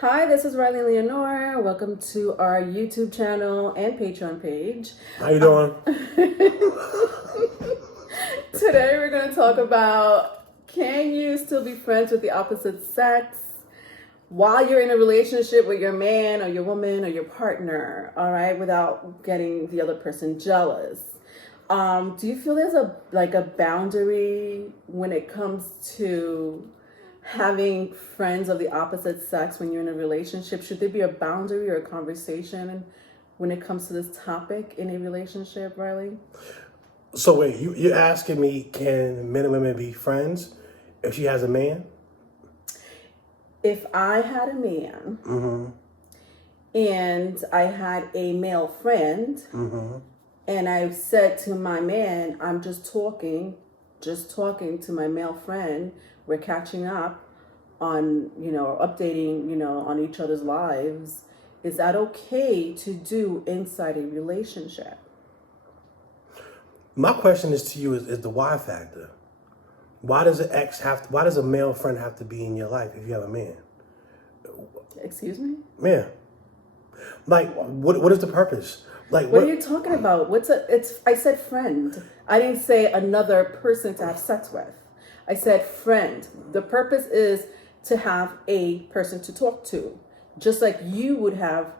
Hi, this is Riley Leonore. Welcome to our YouTube channel and Patreon page. How you doing? Today we're going to talk about, can you still be friends with the opposite sex while you're in a relationship with your man or your woman or your partner, all right, without getting the other person jealous? Do you feel there's a boundary when it comes to having friends of the opposite sex when you're in a relationship? Should there be a boundary or a conversation when it comes to this topic in a relationship, Riley? So wait, you're asking me, can men and women be friends if she has a man? If I had a man and I had a male friend and I said to my man, I'm just talking to my male friend, we're catching up on, updating, on each other's lives. Is that okay to do inside a relationship? My question is to you is the why factor. Why does why does a male friend have to be in your life if you have a man? Excuse me? Yeah. Like, what is the purpose? Like, what are you talking about? I said friend. I didn't say another person to have sex with. I said friend. The purpose is to have a person to talk to. Just like you would have,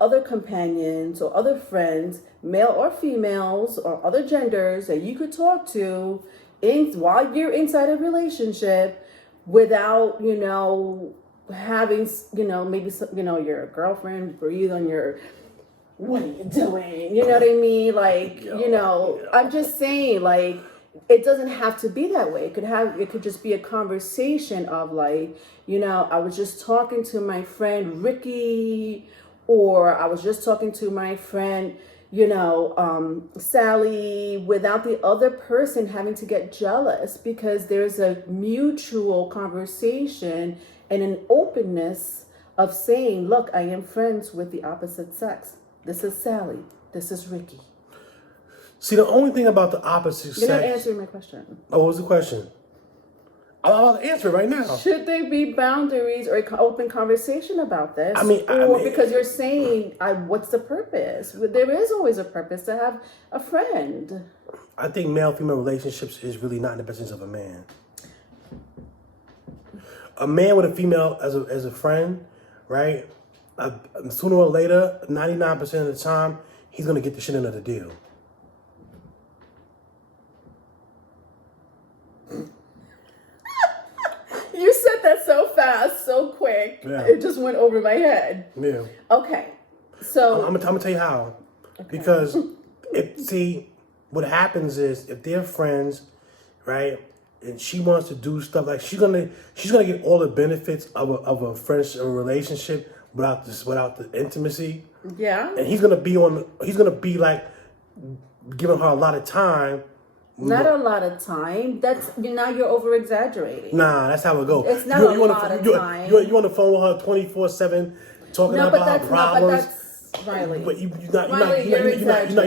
other companions or other friends, male or females or other genders that you could talk to while you're inside a relationship without, having, maybe, your girlfriend breathe on your, what are you doing? You know what I mean? Like, I'm just saying, like, it doesn't have to be that way. It could just be a conversation of like, I was just talking to my friend Ricky, or I was just talking to my friend, Sally, without the other person having to get jealous, because there's a mutual conversation and an openness of saying, look, I am friends with the opposite sex. This is Sally. This is Ricky. See, the only thing about the opposite You're sex... not answering my question. Oh, what was the question? I'm about to answer it right now. Should there be boundaries or an open conversation about this? I mean, because you're saying, what's the purpose? There is always a purpose to have a friend. I think male-female relationships is really not in the business of a man. A man with a female as a friend, right? Sooner or later, 99% of the time, he's going to get the shit end of the deal. You said that so fast, so quick. Yeah. It just went over my head. Yeah. Okay. So I'm gonna tell you how. Okay. Because what happens is if they're friends, right, and she wants to do stuff like she's gonna get all the benefits of a friendship, a relationship without the intimacy. Yeah. And he's gonna be like giving her a lot of time. Not a lot of time. Now you're over exaggerating. Nah, that's how it goes. It's not a lot of time. You on the phone with her 24/7, talking about her problems. That's Riley. But you're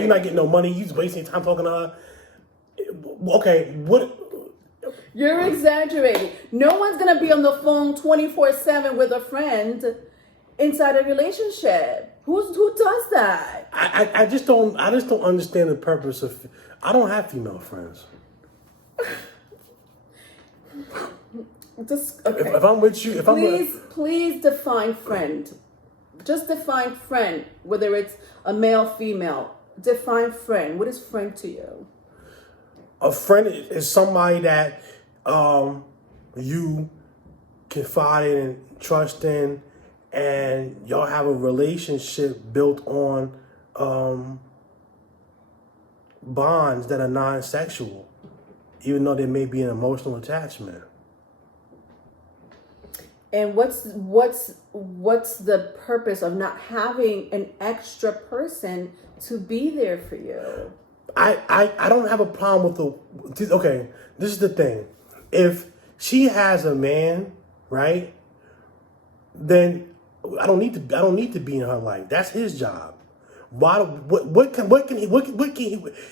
not getting no money. You just wasting time talking to her. Okay, what? You're exaggerating. No one's gonna be on the phone 24/7 with a friend inside a relationship. Who does that? I just don't understand the purpose of. I don't have female friends. Okay. If I'm with you, please define friend. Just define friend, whether it's a male, female. Define friend. What is friend to you? A friend is somebody that you confide in and trust in, and y'all have a relationship built on bonds that are non-sexual, even though there may be an emotional attachment. And what's the purpose of not having an extra person to be there for you? I don't have a problem with okay, this is the thing. If she has a man, right, then I don't need to be in her life. That's his job. Why? What can he?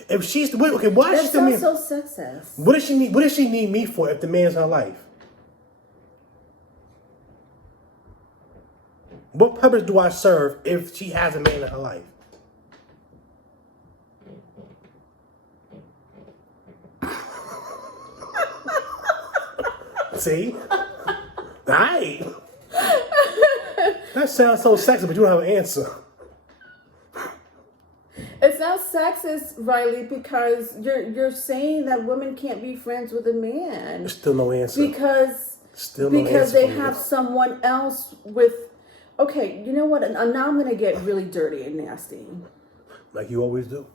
If she's okay, why is she still me? So sexist. What does she need? What does she need me for if the man's her life? What purpose do I serve if she has a man in her life? See? Right. That sounds so sexy, but you don't have an answer. It sounds sexist, Riley, because you're saying that women can't be friends with a man. There's still no answer. Because they have someone else with. Okay, you know what? And now I'm gonna get really dirty and nasty. Like you always do.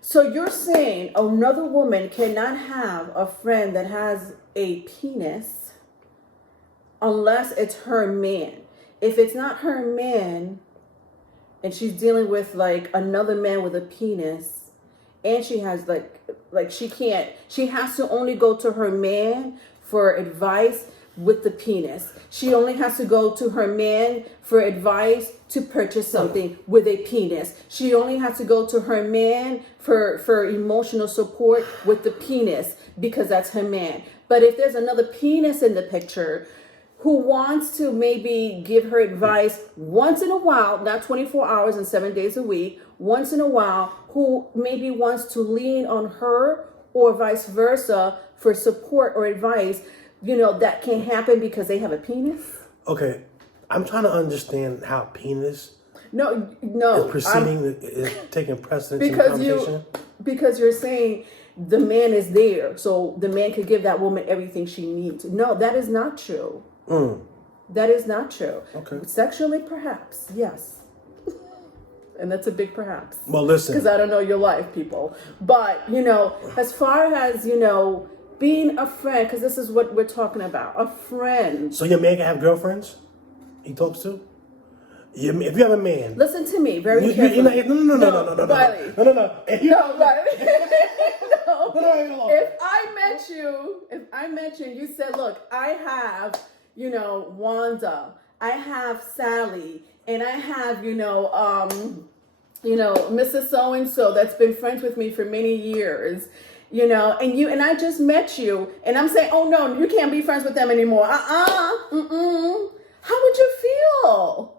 So you're saying another woman cannot have a friend that has a penis unless it's her man. If it's not her man, and she's dealing with like another man with a penis, and she has like she has to only go to her man for advice with the penis. She only has to go to her man for advice to purchase something with a penis. She only has to go to her man for emotional support with the penis because that's her man. But if there's another penis in the picture who wants to maybe give her advice once in a while, not 24 hours and 7 days a week, once in a while, who maybe wants to lean on her or vice versa for support or advice, that can happen because they have a penis? Okay, I'm trying to understand how penis No, is taking precedence in the conversation. Because you're saying the man is there, so the man could give that woman everything she needs. No, that is not true. That is not true. Okay. Sexually, perhaps, yes. And that's a big perhaps. Well, listen. Because I don't know your life, people. But, as far as, being a friend, because this is what we're talking about, a friend. So your man can have girlfriends he talks to? If you have a man. Listen to me very carefully. No, Riley. No. No, Riley. No. No. If I met you and you said, look, I have, Wanda, I have Sally, and I have, Mrs. So-and-so that's been friends with me for many years, and I just met you, and I'm saying, oh no, you can't be friends with them anymore. How would you feel?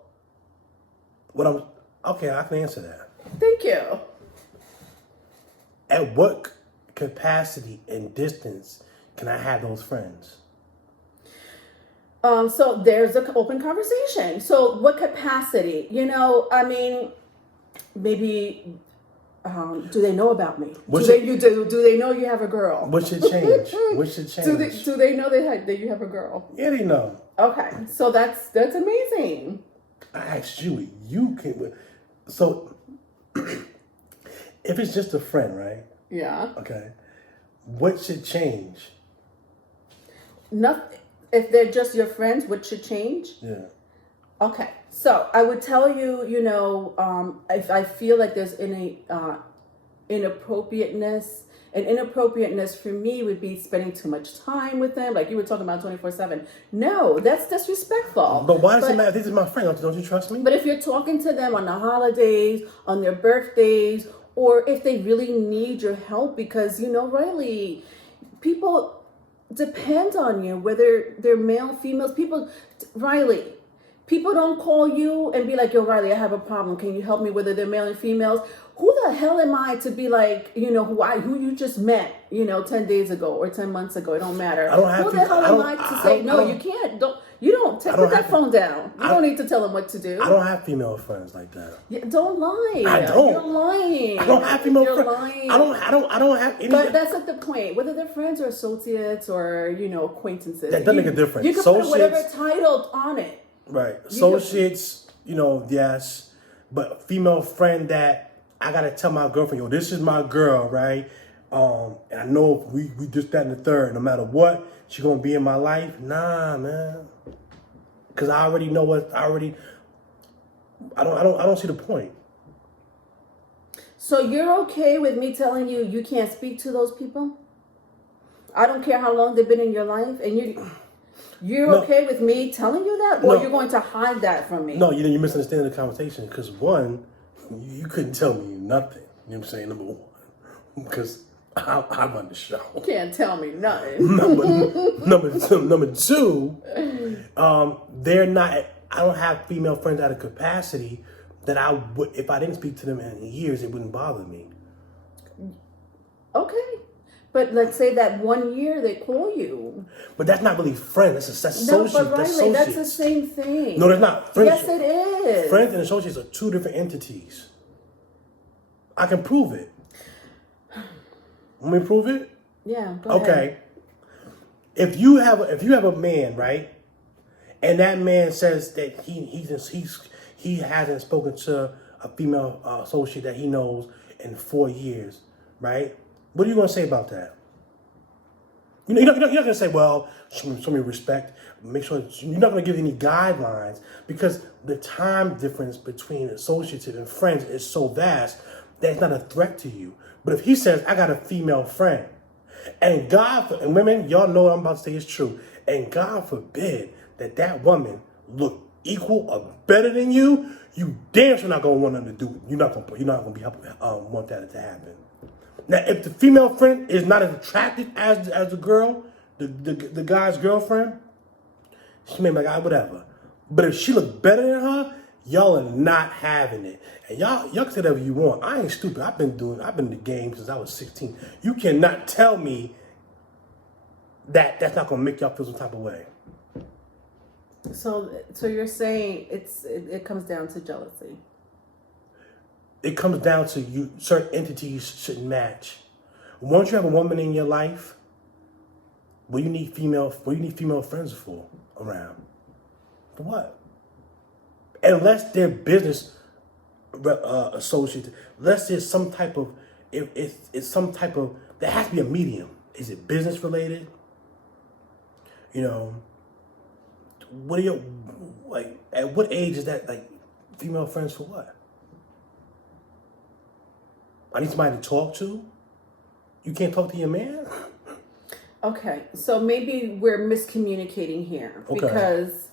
Okay, I can answer that. Thank you. At what capacity and distance can I have those friends? So there's an open conversation. So what capacity? Maybe do they know about me? Do they know you have a girl? What should change? Do they know that you have a girl? Yeah, they know. Okay, so that's amazing. I asked you. You can. So if it's just a friend, right? Yeah. Okay. What should change? Nothing. If they're just your friends, what should change? Yeah. Okay. So I would tell you, if I feel like there's any inappropriateness, and inappropriateness for me would be spending too much time with them. Like you were talking about 24/7. No, that's disrespectful. But why does it matter? This is my friend. Don't you trust me? But if you're talking to them on the holidays, on their birthdays, or if they really need your help, because, Riley, people depend on you, whether they're male, females, Riley, people don't call you and be like, yo, Riley, I have a problem. Can you help me, whether they're male and females? Who the hell am I to be like, who you just met, 10 days ago or 10 months ago? It don't matter. Who the hell am I to say, no, you can't. Put that phone down. You don't need to tell them what to do. I don't have female friends like that. Yeah, don't lie. I don't. You're lying. I don't have female friends. You're lying. I don't have any. But that's not the point. Whether they're friends or associates or, acquaintances. That doesn't make a difference. You can put whatever title on it. Right. Associates, yes. But female friend that I gotta tell my girlfriend, yo, this is my girl, right? And I know if we just that and the third, no matter what, she gonna be in my life. Nah, man. Cause I already know I don't see the point. So you're okay with me telling you can't speak to those people? I don't care how long they've been in your life, and you're okay with me telling you that, or you're going to hide that from me? No, you're misunderstanding the conversation. Because one, you couldn't tell me nothing. You know what I'm saying? Number one, because I run the show. You can't tell me nothing. Number two, they're not. I don't have female friends out of capacity that I would, if I didn't speak to them in years, it wouldn't bother me. Okay. But let's say that 1 year they call you. But that's not really friends. That's No, associate. but Riley, that's the same thing. No, they're not. Friends, yes, it is. Friends and associates are two different entities. I can prove it. Want me to prove it? Yeah, go ahead. Okay. If you have a man, right, and that man says that he hasn't spoken to a female associate that he knows in 4 years, right? What are you gonna say about that? You're not gonna say, well, show me respect. Make sure you're not gonna give any guidelines because the time difference between associates and friends is so vast that it's not a threat to you. But if he says, I got a female friend, and and women, y'all know what I'm about to say is true, and God forbid that woman look equal or better than you, you damn sure not gonna want nothing to do with it. You're not gonna be want that to happen. Now, if the female friend is not as attractive as the girl, the guy's girlfriend, she may be like, whatever. But if she look better than her, y'all are not having it. And y'all can say whatever you want. I ain't stupid. I've been in the game since I was 16. You cannot tell me that that's not gonna make y'all feel some type of way. So you're saying it comes down to jealousy. It comes down to you. Certain entities shouldn't match. Once you have a woman in your life, what do you need female friends for around? For what? Unless they're business associates, unless there's some type of it's some type of there has to be a medium. Is it business related? You know, what are your like? At what age is that like female friends for what? I need somebody to talk to. You can't talk to your man? Okay, so maybe we're miscommunicating here because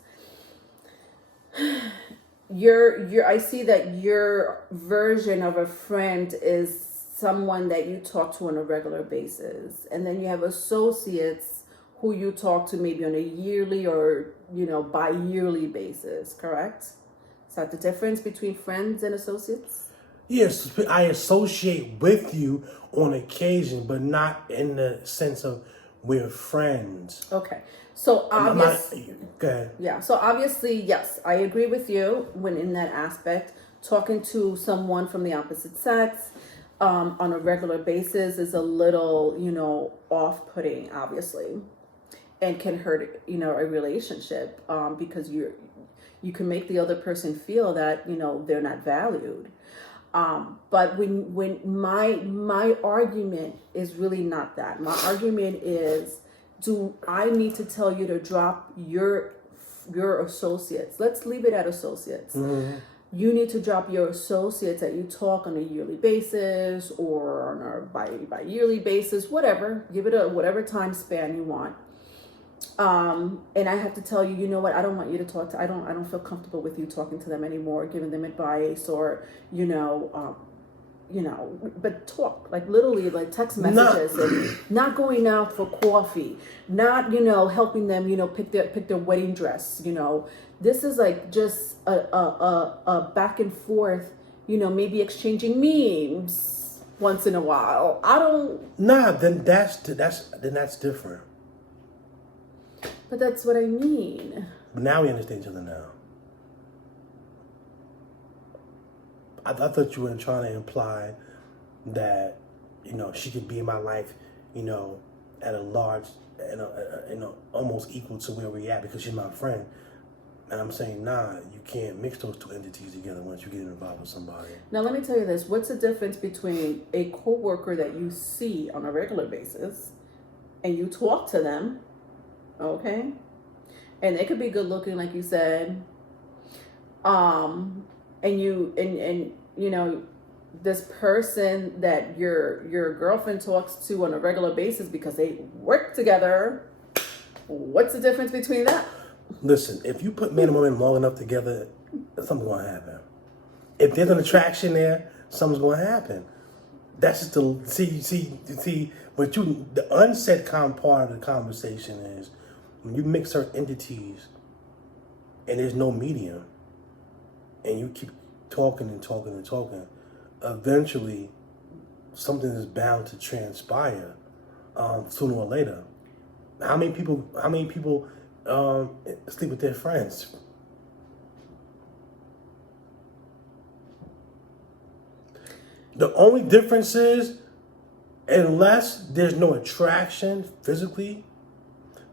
I see that your version of a friend is someone that you talk to on a regular basis, and then you have associates who you talk to maybe on a yearly or bi-yearly basis. Correct? Is that the difference between friends and associates? Yes, I associate with you on occasion, but not in the sense of we're friends. Okay. So obviously, go ahead. Yeah. So obviously, yes, I agree with you when in that aspect. Talking to someone from the opposite sex on a regular basis is a little, off-putting, obviously, and can hurt, a relationship because you can make the other person feel that they're not valued. But when my argument is really not that. My argument is, do I need to tell you to drop your associates? Let's leave it at associates. Mm-hmm. You need to drop your associates that you talk on a yearly basis or on a bi-yearly basis, whatever. Give it whatever time span you want. And I have to tell you, you know what? I don't want you to talk to. I don't feel comfortable with you talking to them anymore, giving them advice or but talk like literally like text messages and not going out for coffee, not helping them pick their wedding dress. This is like just a back and forth. Maybe exchanging memes once in a while. I don't. Nah, then that's different. But that's what I mean. But now we understand each other now. I thought you were trying to imply that, she could be in my life, at a large, almost equal to where we're at because she's my friend. And I'm saying, nah, you can't mix those two entities together once you get involved with somebody. Now, let me tell you this. What's the difference between a coworker that you see on a regular basis and you talk to them, okay? And they could be good looking, like you said. And this person that your girlfriend talks to on a regular basis because they work together. What's the difference between that? Listen, if you put man and woman long enough together, something's going to happen. If there's an attraction there, something's going to happen. That's just see. But the unsaid part of the conversation is when you mix certain entities, and there's no medium, and you keep talking and talking and talking, eventually something is bound to transpire sooner or later. How many people sleep with their friends? The only difference is, unless there's no attraction physically,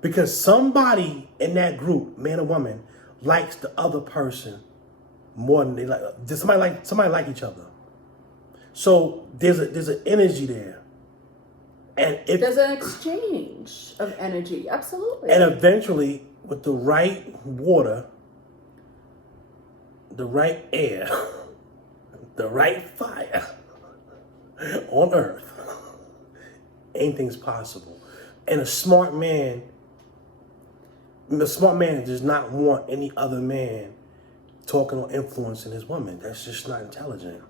because somebody in that group, man or woman, likes the other person more than they like. Somebody like each other. So there's an energy there, and if There's an exchange of energy, absolutely. and eventually, with the right water, the right air, the right fire on earth, anything's possible. And the smart man does not want any other man talking or influencing his woman. That's just not intelligent.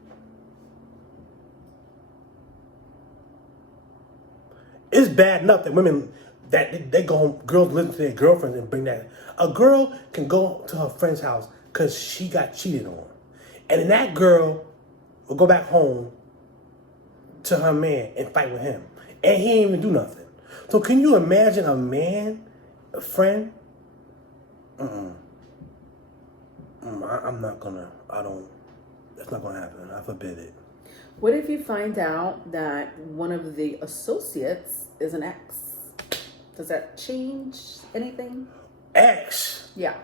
It's bad enough that women, that they go home, girls listen to their girlfriends and bring that. A girl can go to her friend's house because she got cheated on. And then that girl will go back home to her man and fight with him. And he ain't even do nothing. So can you imagine a man, a friend? That's not gonna happen. I forbid it. What if you find out that one of the associates is an ex? Does that change anything? Ex. Yeah.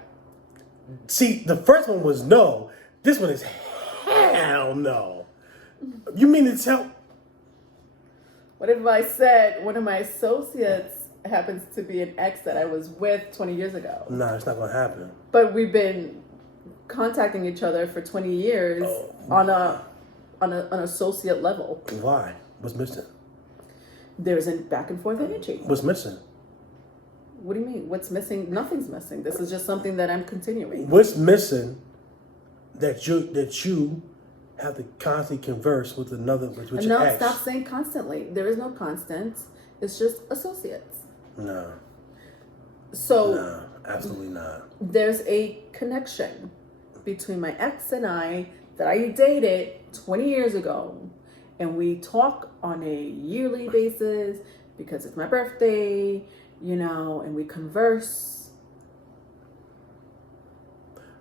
See, the first one was no. This one is hell no. You mean to tell? What if I said one of my associates happens to be an ex that I was with 20 years ago? No, it's not gonna happen. But we've been contacting each other for 20 years on an associate level. Why? What's missing? There's a back and forth energy. What's missing? What do you mean? What's missing? Nothing's missing. This is just something that I'm continuing. What's missing that you have to constantly converse with your No, ex? stop saying constantly. There is no constant. It's just associates. No. So No, absolutely not. there's a connection between my ex and I that I dated 20 years ago. And we talk on a yearly basis because it's my birthday, and we converse.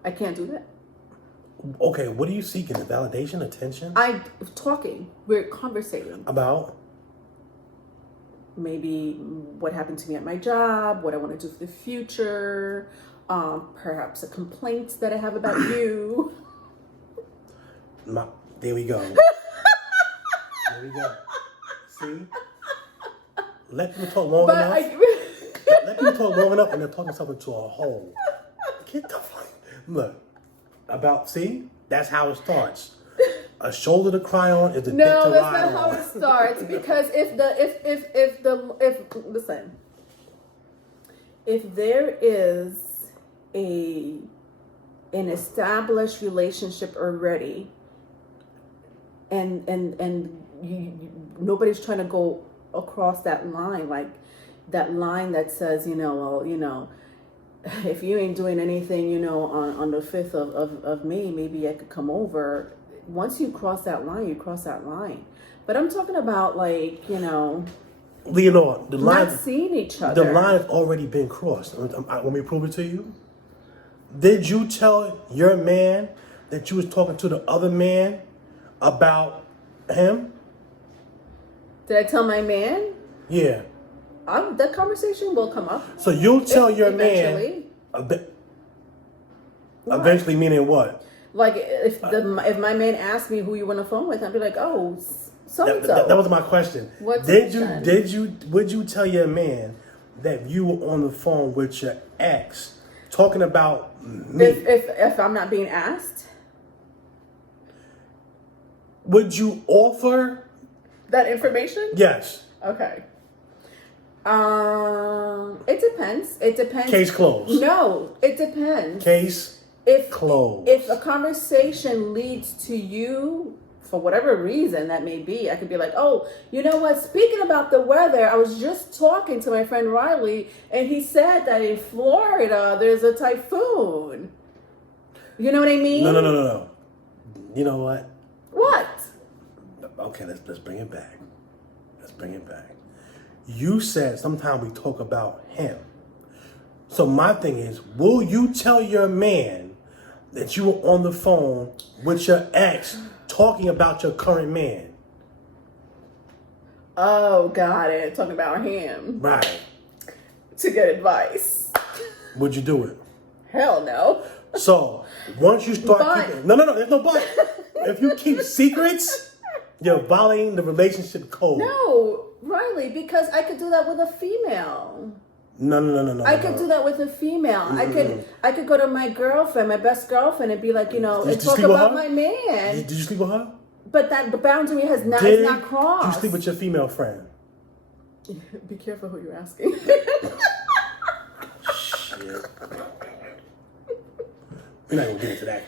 I can't do that. Okay, what are you seeking? Validation, attention? We're conversating. About? Maybe what happened to me at my job, what I want to do for the future, perhaps a complaint that I have about you. There we go. There we go. See? Let people talk long enough. Let people talk long enough and they're talking something to a whole. Get the fuck. Look. See? That's how it starts. A shoulder to cry on is a dick to ride on. No, that's not how it starts. Because if there is an established relationship already, and nobody's trying to go across that line, like that line that says, if you ain't doing anything, on the 5th of May, maybe I could come over. Once you cross that line, you cross that line. But I'm talking about Leonore, the line, not seeing each other. The line has already been crossed. Want me to prove it to you? Did you tell your man that you was talking to the other man about him? Did I tell my man? Yeah. That conversation will come up. So you'll tell your eventually. Man. Eventually, meaning what? Like if my man asked me who you on the phone with, I'd be like, oh, so and so. That was my question. Would you tell your man that you were on the phone with your ex talking about me? If I'm not being asked, would you offer that information? Yes. Okay. It depends. It depends. Case closed. No, it depends. Case closed. If a conversation leads to you, for whatever reason that may be, I could be like, oh, you know what? Speaking about the weather, I was just talking to my friend Riley, and he said that in Florida there's a typhoon. You know what I mean? No. You know what? What? Okay, let's bring it back. Let's bring it back. You said sometimes we talk about him. So my thing is, will you tell your man that you were on the phone with your ex talking about your current man? Oh, got it. Talking about him. Right. To get advice. Would you do it? Hell no. So once you start But- keeping, no, there's no but. If you keep secrets, you're violating the relationship code. No, Riley, because I could do that with a female. No. I could do that with a female. I could go to my girlfriend, my best girlfriend, and be like, Did and you talk sleep with about her? my man. Did you sleep with her? But that the boundary has not Did is not crossed. you sleep with your female friend? Be careful who you're asking. Shit. We're not gonna get into that.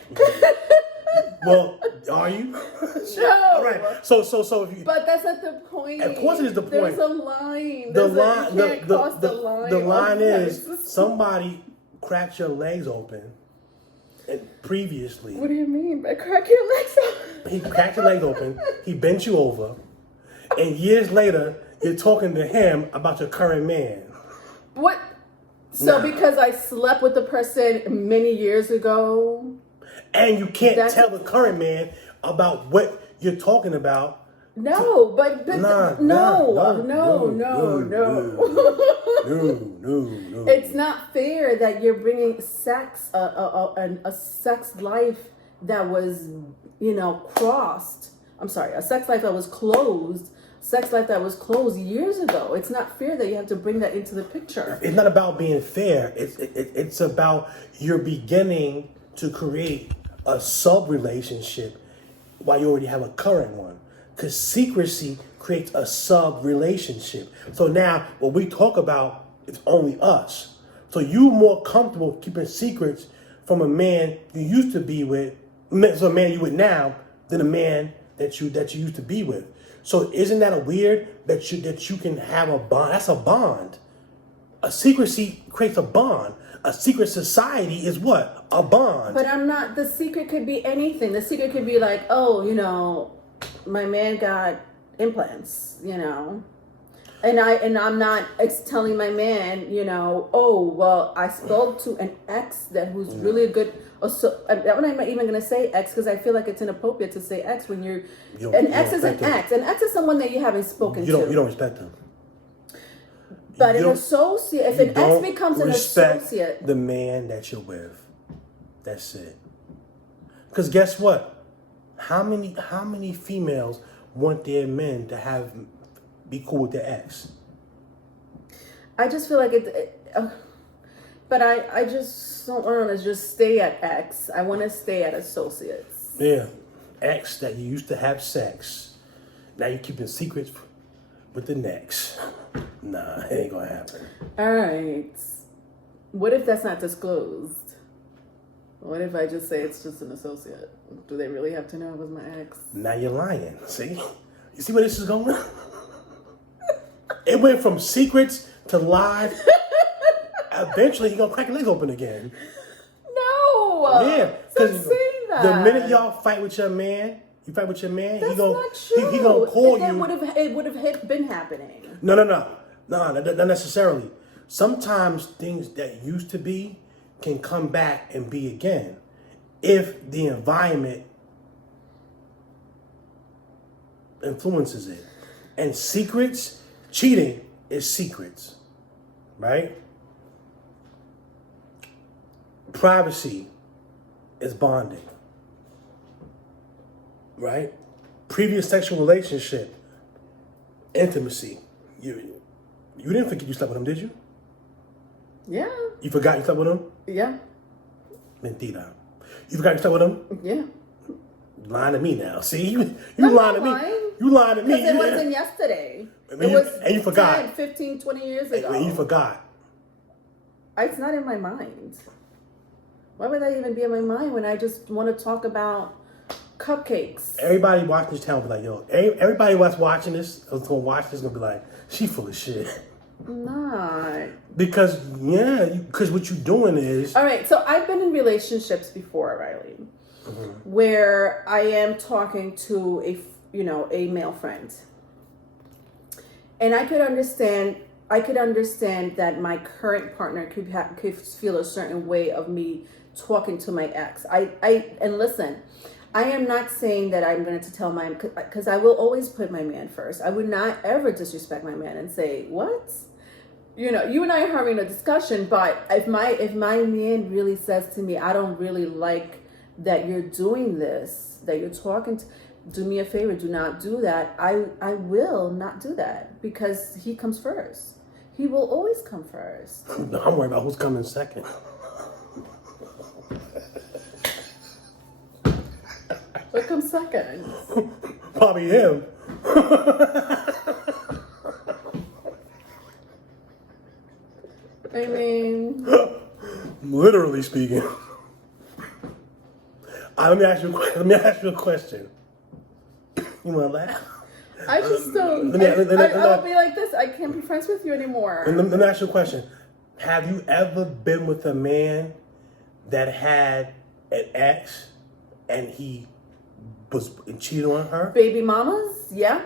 Well, are you? No. All right. So if you. But that's not the point. Of course it is the point. There's a line. The You line, can't cross the line. the line is Okay. somebody cracked your legs open, and previously What do you mean by crack your legs open? he cracked your legs open, he bent you over, and years later you're talking to him about your current man. What? So Nah. because I slept with the person many years ago. And you can't That's- tell the current man about what you're talking about. No, but Nah, no. No. It's not fair that you're bringing sex, a sex life that was, crossed. I'm sorry, a sex life that was closed. Sex life that was closed years ago. It's not fair that you have to bring that into the picture. It's not about being fair. It's about you're beginning to create a sub relationship while you already have a current one. Because secrecy creates a sub relationship. So now what we talk about is only us. So you more comfortable keeping secrets from a man you used to be with, so a man you with now, than a man that you used to be with. So isn't that a weird that you can have a bond? That's a bond. A secrecy creates a bond. A secret society is what? A bond. But I'm not, the secret could be anything. The secret could be like, my man got implants, And I'm not telling my man, I spoke to an ex who's really a good. So I'm not even gonna say ex because I feel like it's inappropriate to say ex when you're. An ex is an ex. An ex is someone that you haven't spoken to. You don't respect them. But an associate, if an ex becomes an associate, the man that you're with, that's it. Because guess what? How many females want their men to be cool with their ex? I just feel like but I just don't want to just stay at ex. I want to stay at associates. Yeah, ex that you used to have sex. Now you're keeping secrets with the next. Nah, it ain't gonna happen. All right. What if that's not disclosed? What if I just say it's just an associate? Do they really have to know it was my ex? Now you're lying. See? You see where this is going? It went from secrets to lies. Eventually, you're gonna crack your legs open again. No. Yeah, Stop saying that. the minute y'all fight with your man, That's not true. he gonna call you. It would have been happening. No, not necessarily. Sometimes things that used to be can come back and be again if the environment influences it. And cheating is secrets, right? Privacy is bonding, right? Previous sexual relationship, intimacy. You didn't forget you slept with him, did you? Yeah. You forgot you slept with him? Yeah. Mentira. You forgot you slept with him? Yeah. Lying to me now. See, you I'm lying to not me. lying. You lying to me. Because it wasn't yesterday. And It you- was and you forgot. 10, 15, 20 years ago. And you forgot. It's not in my mind. Why would that even be in my mind when I just want to talk about cupcakes? Everybody watching this channel be like, yo, everybody that's watching this, is gonna watch this, gonna be like, she full of shit. Not. Because what you're doing is. All right, so I've been in relationships before, Riley, where I am talking to a male friend, and I could understand that my current partner could feel a certain way of me talking to my ex. And listen, I am not saying that I'm going to tell because I will always put my man first. I would not ever disrespect my man and say, what? You and I are having a discussion, but if my man really says to me, I don't really like that you're doing this, that you're talking to, do me a favor, do not do that. I will not do that because he comes first. He will always come first. I'm worried about who's coming second. What comes second? Probably him. I mean, literally speaking. Let me ask you a question. You want to laugh? I just don't. I'll be like this. I can't be friends with you anymore. Let me ask you a question. Have you ever been with a man that had an ex and he was cheated on her? Baby mamas? Yeah.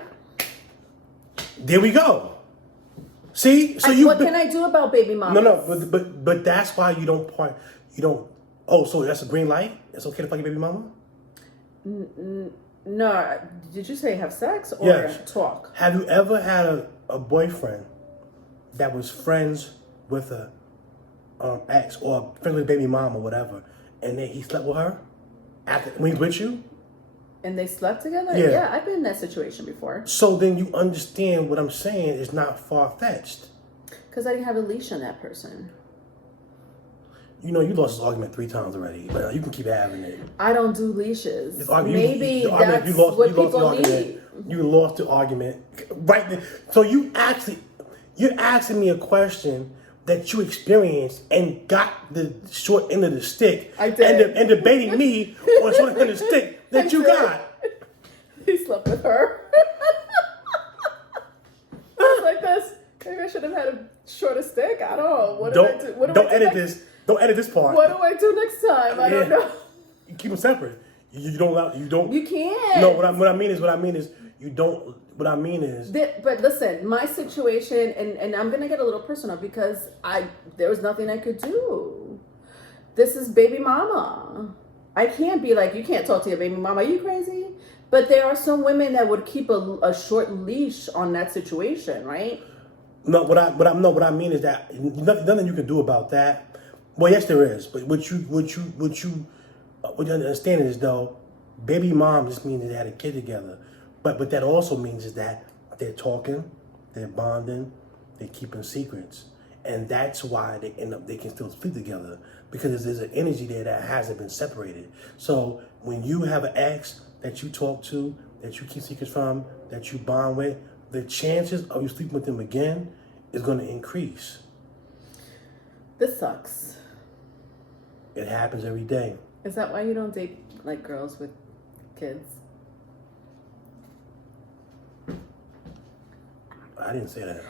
There we go. See, so what can I do about baby mamas? No, but that's why you don't part. You don't. Oh, so that's a green light. It's okay to fuck your baby mama. No. Did you say have sex or talk? Have you ever had a boyfriend that was friends with a ex or friends with baby mom or whatever, and then he slept with her after when he's with you? And they slept together? Yeah, I've been in that situation before. So then you understand what I'm saying is not far-fetched. Because I didn't have a leash on that person. You lost this argument 3 times already, but you can keep having it. I don't do leashes. Maybe you that's what people need. You lost the argument right there. So you're asking me a question that you experienced and got the short end of the stick. I did. And debating me on the short end of the stick that you got. He slept with her. I was like this. Maybe I should have had a shorter stick. I don't know. What do I do? Don't edit this. Don't edit this part. What do I do next time? I don't know. You keep them separate. You don't. You can't. No, what I mean is you don't. What I mean is. But listen, my situation, and I'm gonna get a little personal because there was nothing I could do. This is baby mama. I can't be like, you can't talk to your baby mama. Are you crazy? But there are some women that would keep a short leash on that situation, right? No, what I mean is that nothing you can do about that. Well, yes, there is. But what you understand is though, baby mom just means they had a kid together. But what that also means is that they're talking, they're bonding, they're keeping secrets, and that's why they can still sleep together because there's an energy there that hasn't been separated. So when you have an ex that you talk to, that you keep secrets from, that you bond with, the chances of you sleeping with them again is going to increase. This sucks. It happens every day. Is that why you don't date like girls with kids? I didn't say that.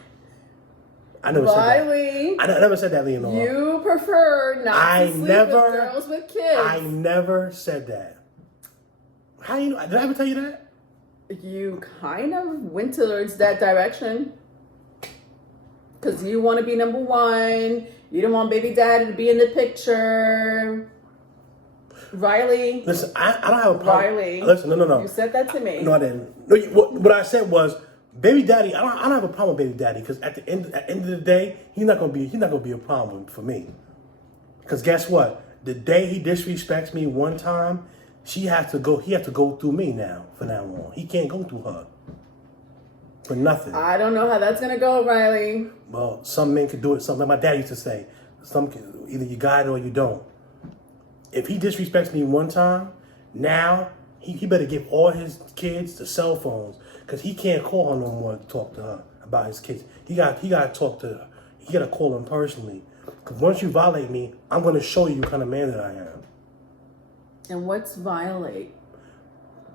I never said that. I never said that, Leonora. You prefer not to sleep with girls with kids. I never said that. How you know? Did I ever tell you that? You kind of went towards that direction. Because you want to be number one. You don't want baby daddy to be in the picture. Riley. Listen, I don't have a problem. Riley. Listen, no. You said that to me. No, I didn't. No, what I said was, baby daddy. I don't have a problem with baby daddy because at the end of the day, he's not gonna be a problem for me. Because guess what? The day he disrespects me one time, he has to go through me now. From now on, he can't go through her for nothing. I don't know how that's gonna go, Riley. Well, some men can do it. Something like my dad used to say. Either you got it or you don't. If he disrespects me one time, now he better give all his kids the cell phones because he can't call her no more to talk to her about his kids. He got to talk to her. He got to call them personally. Because once you violate me, I'm going to show you what kind of man that I am. And what's violate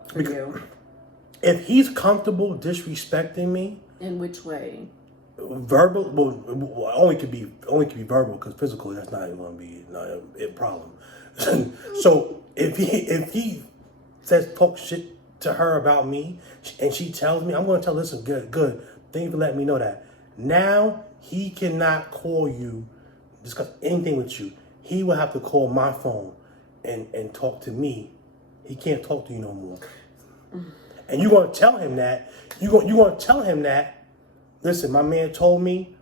for you? If he's comfortable disrespecting me. In which way? Verbal, well, only could be verbal because physical. That's not even going to be a problem. So if he says talk shit to her about me, and she tells me, I'm going to tell. Listen, good. Thank you for letting me know that. Now he cannot call you, discuss anything with you. He will have to call my phone and talk to me. He can't talk to you no more. And you're going to tell him that. You're going to tell him that. Listen, my man told me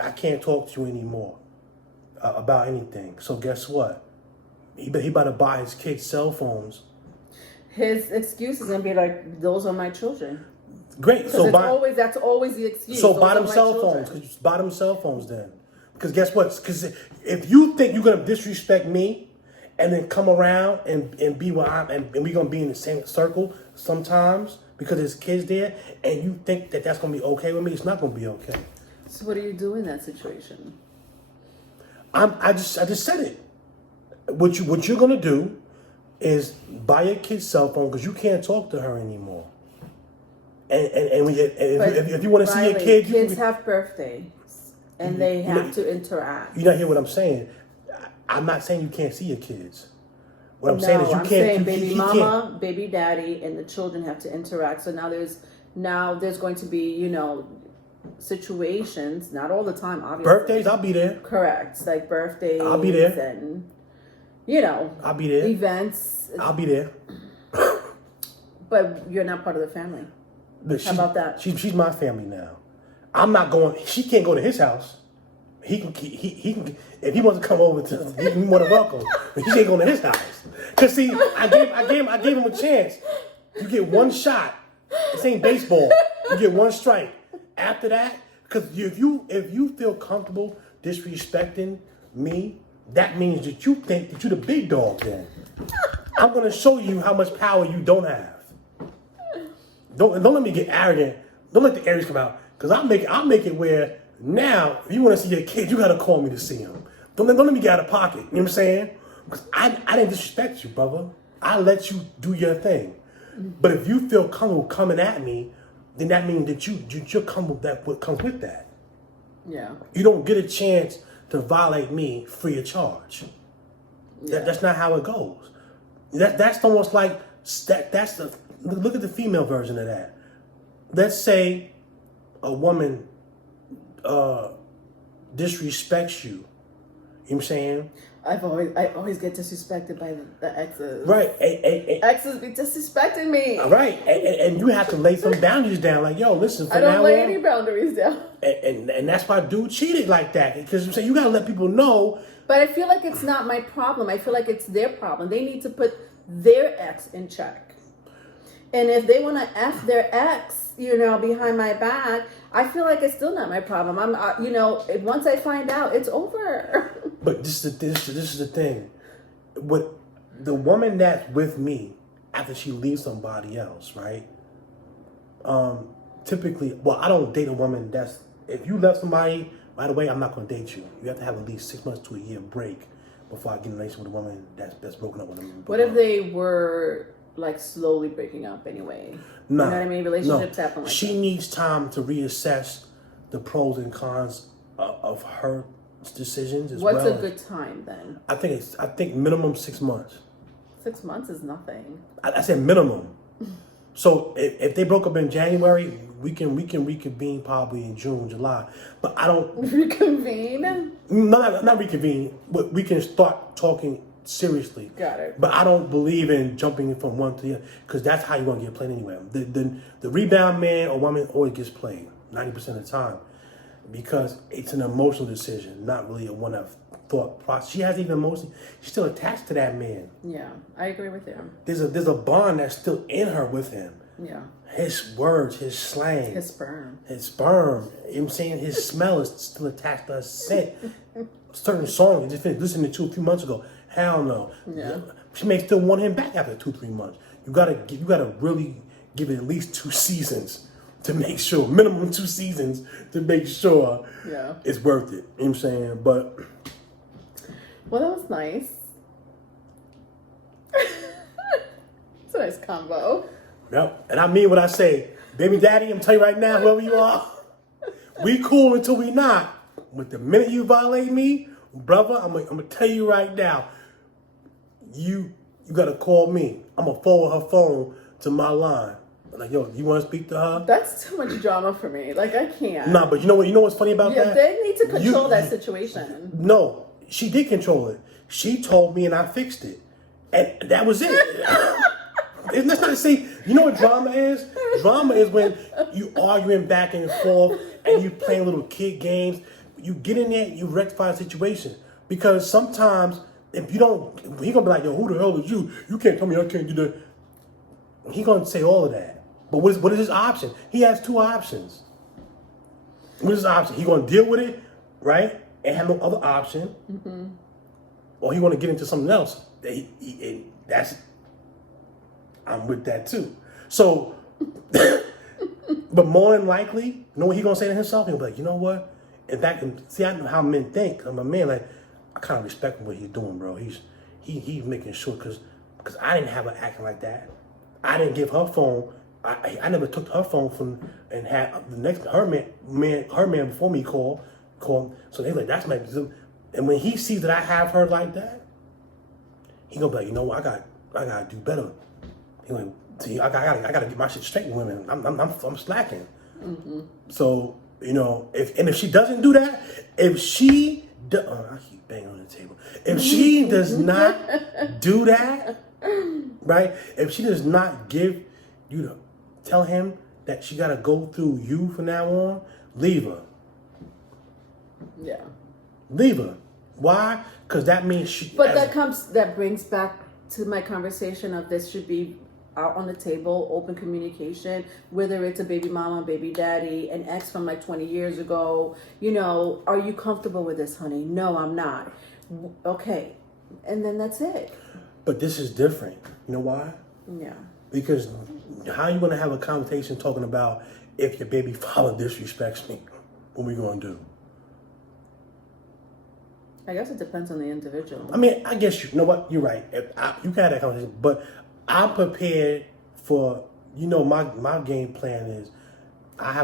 I can't talk to you anymore about anything. So guess what? He better buy his kids cell phones. His excuse is gonna be like, "Those are my children." Great. So that's always the excuse. So buy them cell phones. Buy them cell phones then. Because guess what? Because if you think you're gonna disrespect me, and then come around and be where I'm, and we're gonna be in the same circle sometimes because there's kids there, and you think that that's gonna be okay with me, it's not gonna be okay. So what do you do in that situation? I just said it. What you're gonna do is buy your kid's cell phone because you can't talk to her anymore. And if you want to see your kid, kids have birthdays and they have to interact. You not hear what I'm saying? I'm not saying you can't see your kids. What I'm saying is you can't. Saying baby mama, baby daddy, and the children have to interact. So now there's going to be situations, not all the time, obviously. Birthdays, I'll be there. Correct, like birthdays. I'll be there. And I'll be there. Events. I'll be there. But you're not part of the family. How about that? She's my family now. I'm not going. She can't go to his house. He can if he wants to come over to. He's more than welcome. But he can't go to his house. Cause see, I gave him a chance. You get one shot. This ain't baseball. You get one strike. After that, because if you feel comfortable disrespecting me, that means that you think that you're the big dog. Then I'm gonna show you how much power you don't have. Don't let me get arrogant. Don't let the Aries come out. Because I'll make it where now, if you want to see your kid, you got to call me to see him. Don't let me get out of pocket. You know what I'm saying? Because I didn't disrespect you, brother. I let you do your thing. But if you feel comfortable coming at me, then that means that you're comfortable with what comes with that. Yeah. You don't get a chance to violate me free of charge. Yeah. That's not how it goes. That's almost like that's the look at the female version of that. Let's say a woman disrespects you. You know what I'm saying? I always get disrespected by the exes. Right. Exes be disrespecting me. Right. And you have to lay some boundaries down. Like, yo, listen, I don't lay any boundaries down. And that's why dude cheated like that. Because you got to let people know. But I feel like it's not my problem. I feel like it's their problem. They need to put their ex in check. And if they want to F their ex, behind my back, I feel like it's still not my problem. Once I find out, it's over. But this is the thing. What the woman that's with me after she leaves somebody else, right? Typically, I don't date a woman that's. If you left somebody, by the way, I'm not going to date you. You have to have at least 6 months to a year break before I get in a relationship with a woman that's broken up with them. What if they were like slowly breaking up anyway? Nah, you know what I mean? Relationships happen like she that. needs time to reassess the pros and cons of her decisions as well. What's a good time then? I think minimum 6 months. 6 months is nothing. I said minimum. So if they broke up in January, we can reconvene probably in June, July. But I don't reconvene. Not reconvene, but we can start talking seriously. Got it. But I don't believe in jumping from one to the other because that's how you're gonna get played anyway. The rebound man or woman always gets played 90% of the time because it's an emotional decision, not really a one of thought process. She has even emotion. She's still attached to that man. Yeah, I agree with you. There's a bond that's still in her with him. Yeah. His words, his slang. His sperm. You know what I'm saying? His smell is still attached to her scent. Certain songs you just finished listening to a few months ago. Hell no. Yeah. She may still want him back after 2-3 months. You gotta really give it at least 2 seasons to make sure, minimum 2 seasons to make sure it's worth it. You know what I'm saying? But well, that was nice. It's a nice combo. Yep. And I mean what I say. Baby daddy, I'm telling you right now, whoever you are, We cool until we not. But the minute you violate me, brother, I'm gonna tell you right now, you gotta call me. I'm gonna forward her phone to my line. Like, yo, you want to speak to her? That's too much drama for me. Like, I can't. Nah, but you know what? You know what's funny about that? Yeah, they need to control that situation. No, she did control it. She told me, and I fixed it, and that was it. Let's not say. You know what drama is? Drama is when you arguing back and forth, and you playing little kid games. You get in there, you rectify the situation, because sometimes if you don't, he gonna be like, yo, who the hell is you? You can't tell me I can't do that. He gonna say all of that. But what is his option? He has two options. What is his option? He gonna deal with it, right, and have no other option, or he want to get into something else. That's I'm with that too. So, but more than likely, you know what he gonna say to himself? He'll be like, you know what? In fact, see, I know how men think. I'm a man. Like, I kind of respect what he's doing, bro. He's making sure because I didn't have her acting like that. I didn't give her phone. I never took her phone from and had the next her man before me call. So they like that's my. And when he sees that I have her like that, he gonna be like, you know what? I gotta do better. He like, see, I gotta get my shit straight with women. I'm slacking. So you know, if she doesn't do that, I keep banging on the table. If she does not do that, right? If she does not give you to tell him that she gotta go through you from now on, leave her. Yeah. Leave her. Why? Because that means she. But that brings back to my conversation of this should be out on the table, open communication, whether it's a baby mama, baby daddy, an ex from like 20 years ago. You know, are you comfortable with this, honey? No, I'm not. Okay. And then that's it. But this is different. You know why? Yeah. Because how you gonna have a conversation talking about if your baby father disrespects me? What we gonna do? I guess it depends on the individual. I mean, I guess you know what? You're right. You can have that conversation, but I'm prepared for. You know, my game plan is.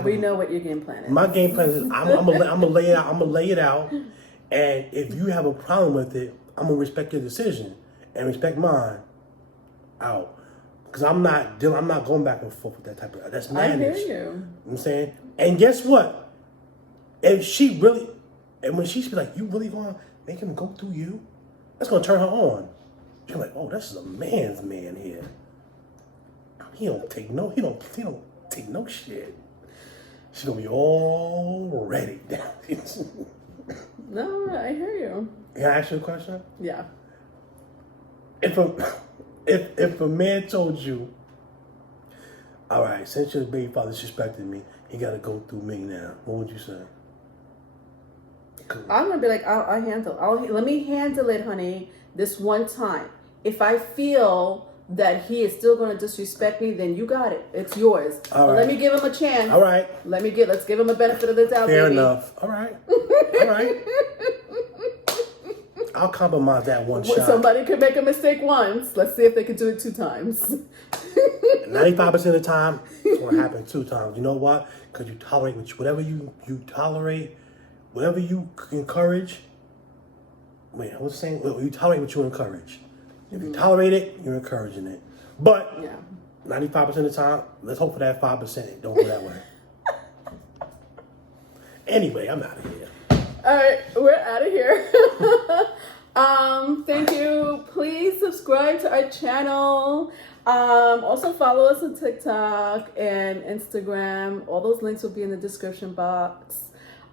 We know what your game plan is. My game plan is I'm gonna lay it out. I'm gonna lay it out, and if you have a problem with it, I'm gonna respect your decision and respect mine. Out. Because I'm not going back and forth with that type of. That's madness. I hear you. You know what I'm saying? And guess what? If she really, and when she's like, you really gonna make him go through you? That's gonna turn her on. She's like, oh, this is a man's man here. He don't take no shit. She's gonna be all ready. No, I hear you. Can I ask you a question? Yeah. If a man told you, all right, since your baby father disrespected me, he got to go through me now, what would you say? I'm gonna be like, let me handle it, honey, this one time. If I feel that he is still gonna disrespect me, then you got it. It's yours. But let me give him a chance. All right. Let's give him a benefit of the doubt. Fair baby. enough. All right. All right. I'll compromise that one shot. Somebody could make a mistake once. Let's see if they can do it 2 times. 95% of the time, it's going to happen 2 times. You know what? Because you tolerate whatever you tolerate, whatever you encourage. Wait, I was saying, you tolerate what you encourage. If you tolerate it, you're encouraging it. But 95% of the time, let's hope for that 5%. Don't go that way. Anyway, I'm out of here. All right, we're out of here. Thank you. Please subscribe to our channel. Also follow us on TikTok and Instagram. All those links will be in the description box.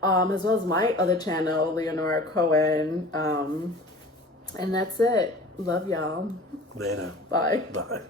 As well as my other channel, Leonora Cohen. And that's it. Love y'all. Later. Bye. Bye.